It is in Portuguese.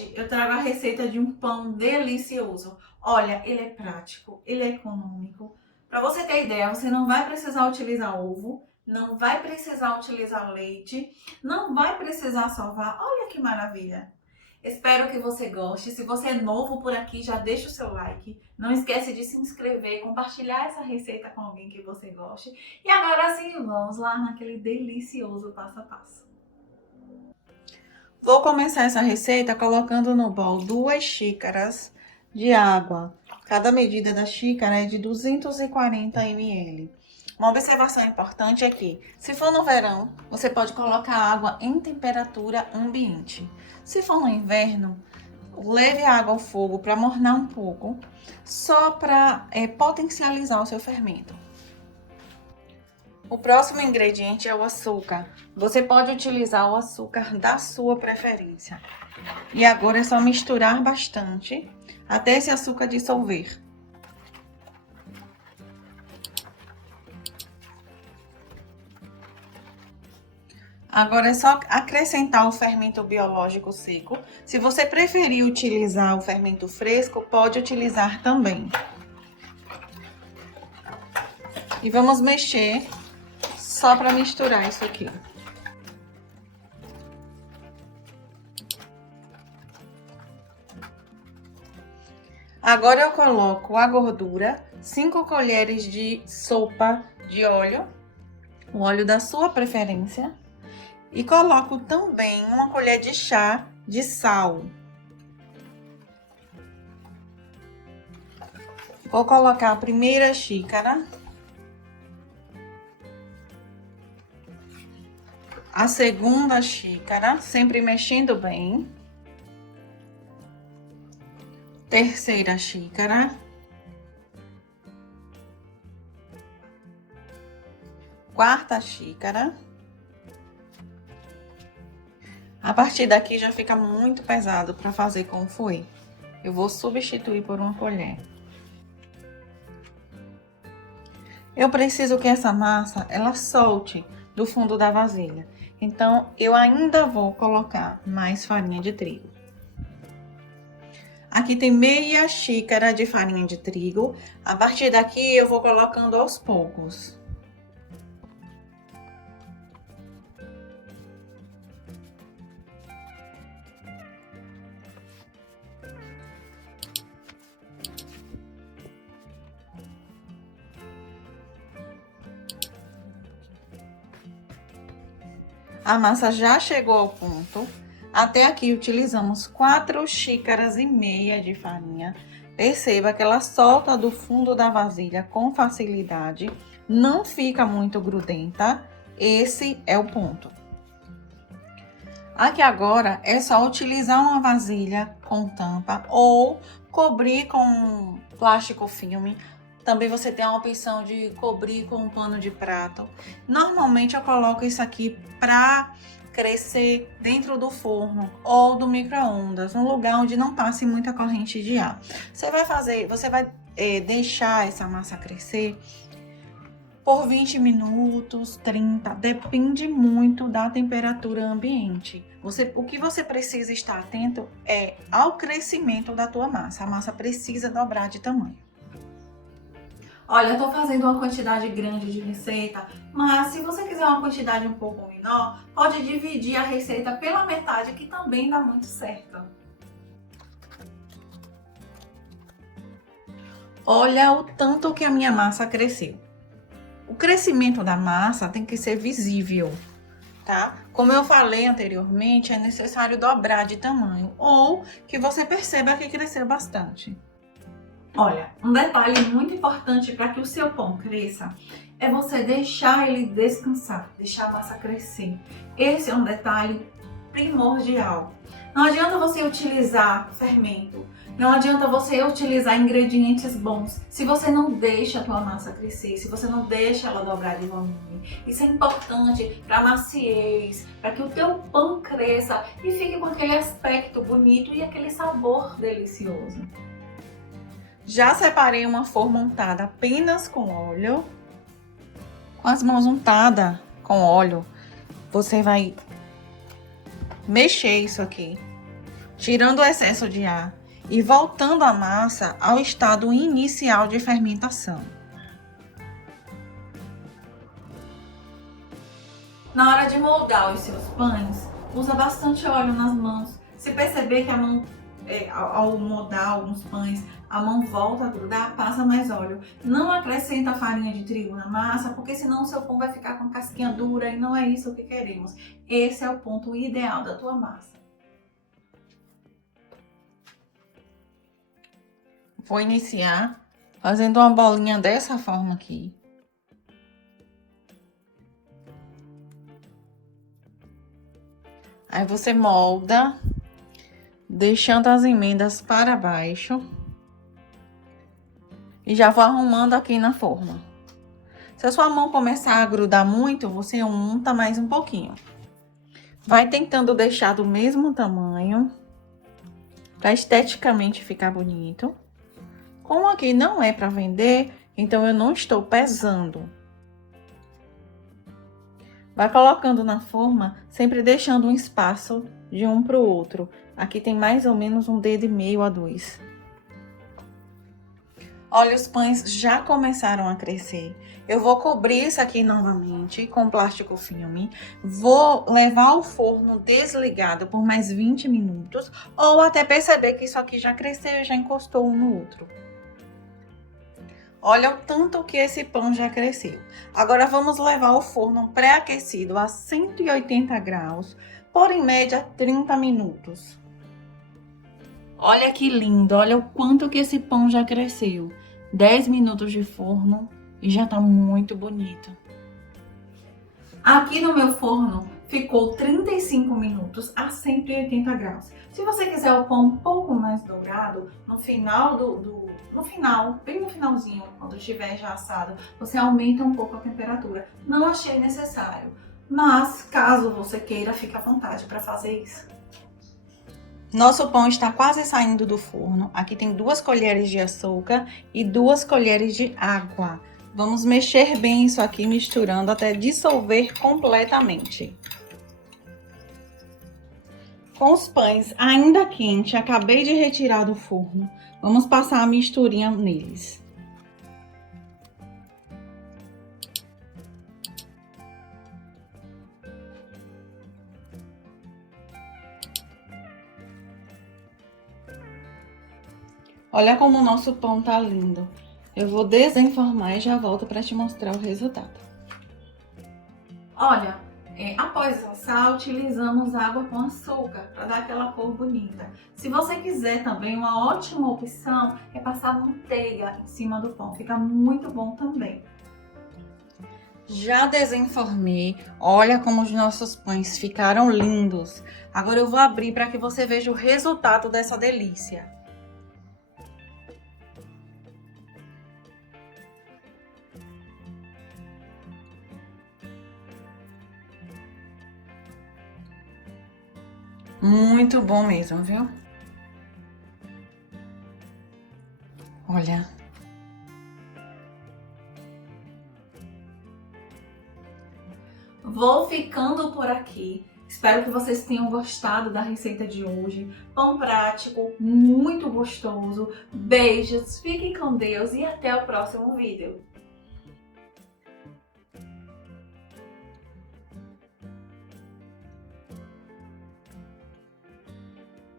Hoje eu trago a receita de um pão delicioso. Olha, ele é prático, ele é econômico. Para você ter ideia, você não vai precisar utilizar ovo, não vai precisar utilizar leite, não vai precisar sovar. Olha que maravilha! Espero que você goste. Se você é novo por aqui, já deixa o seu like. Não esquece de se inscrever, compartilhar essa receita com alguém que você goste. E agora sim, vamos lá naquele delicioso passo a passo. Vou começar essa receita colocando no bowl 2 xícaras de água. Cada medida da xícara é de 240 ml. Uma observação importante é que, se for no verão, você pode colocar água em temperatura ambiente. Se for no inverno, leve a água ao fogo para mornar um pouco, só para potencializar o seu fermento. O próximo ingrediente é o açúcar. Você pode utilizar o açúcar da sua preferência. E agora é só misturar bastante até esse açúcar dissolver. Agora é só acrescentar o fermento biológico seco. Se você preferir utilizar o fermento fresco, pode utilizar também. E vamos mexer só para misturar isso aqui. Agora eu coloco a gordura, 5 colheres de sopa de óleo, o óleo da sua preferência. E coloco também uma colher de chá de sal. Vou colocar a primeira xícara. A segunda xícara, sempre mexendo bem. Terceira xícara. Quarta xícara. A partir daqui já fica muito pesado para fazer com o fouet. Eu vou substituir por uma colher. Eu preciso que essa massa, ela solte do fundo da vasilha. Então, eu ainda vou colocar mais farinha de trigo. Aqui tem meia xícara de farinha de trigo. A partir daqui, eu vou colocando aos poucos. A massa já chegou ao ponto. Até aqui utilizamos 4 xícaras e meia de farinha. Perceba que ela solta do fundo da vasilha com facilidade. Não fica muito grudenta. Esse é o ponto. Aqui agora é só utilizar uma vasilha com tampa ou cobrir com plástico filme. Também você tem a opção de cobrir com um pano de prato. Normalmente eu coloco isso aqui para crescer dentro do forno ou do micro-ondas, um lugar onde não passe muita corrente de ar. Você vai deixar essa massa crescer por 20 minutos, 30, depende muito da temperatura ambiente. O que você precisa estar atento é ao crescimento da tua massa. A massa precisa dobrar de tamanho. Olha, eu tô fazendo uma quantidade grande de receita, mas se você quiser uma quantidade um pouco menor, pode dividir a receita pela metade, que também dá muito certo. Olha o tanto que a minha massa cresceu. O crescimento da massa tem que ser visível, tá? Como eu falei anteriormente, é necessário dobrar de tamanho ou que você perceba que cresceu bastante. Olha, um detalhe muito importante para que o seu pão cresça é você deixar ele descansar, deixar a massa crescer. Esse é um detalhe primordial. Não adianta você utilizar fermento, não adianta você utilizar ingredientes bons se você não deixa a tua massa crescer, se você não deixa ela dobrar de volume. Isso é importante para a maciez, para que o teu pão cresça e fique com aquele aspecto bonito e aquele sabor delicioso. Já separei uma forma untada apenas com óleo. Com as mãos untadas com óleo, você vai mexer isso aqui tirando o excesso de ar e voltando a massa ao estado inicial de fermentação. Na hora de moldar os seus pães, usa bastante óleo nas mãos. Se perceber que a mão, ao moldar alguns pães, a mão volta a grudar, passa mais óleo. Não acrescenta farinha de trigo na massa, porque senão o seu pão vai ficar com casquinha dura e não é isso que queremos. Esse é o ponto ideal da tua massa. Vou iniciar fazendo uma bolinha dessa forma aqui. Aí você molda, deixando as emendas para baixo. E já vou arrumando aqui na forma. Se a sua mão começar a grudar muito, você unta mais um pouquinho. Vai tentando deixar do mesmo tamanho, para esteticamente ficar bonito. Como aqui não é para vender, então eu não estou pesando. Vai colocando na forma, sempre deixando um espaço de um para o outro. Aqui tem mais ou menos 1,5 dedo a 2. Olha, os pães já começaram a crescer. Eu vou cobrir isso aqui novamente com plástico filme. Vou levar ao forno desligado por mais 20 minutos. Ou até perceber que isso aqui já cresceu e já encostou um no outro. Olha o tanto que esse pão já cresceu. Agora vamos levar ao forno pré-aquecido a 180 graus por em média 30 minutos. Olha que lindo, olha o quanto que esse pão já cresceu. 10 minutos de forno e já tá muito bonito. Aqui no meu forno ficou 35 minutos a 180 graus. Se você quiser o pão um pouco mais dourado, no final bem no finalzinho, quando estiver já assado, você aumenta um pouco a temperatura. Não achei necessário, mas caso você queira, fique à vontade para fazer isso. Nosso pão está quase saindo do forno. Aqui tem 2 colheres de açúcar e 2 colheres de água. Vamos mexer bem isso aqui, misturando até dissolver completamente. Com os pães ainda quentes, acabei de retirar do forno. Vamos passar a misturinha neles. Olha como o nosso pão tá lindo. Eu vou desenformar e já volto para te mostrar o resultado. Olha, após assar, utilizamos água com açúcar para dar aquela cor bonita. Se você quiser também, uma ótima opção é passar manteiga em cima do pão. Fica muito bom também. Já desenformei. Olha como os nossos pães ficaram lindos. Agora eu vou abrir para que você veja o resultado dessa delícia. Muito bom mesmo, viu? Olha. Vou ficando por aqui. Espero que vocês tenham gostado da receita de hoje. Pão prático, muito gostoso. Beijos, fiquem com Deus e até o próximo vídeo.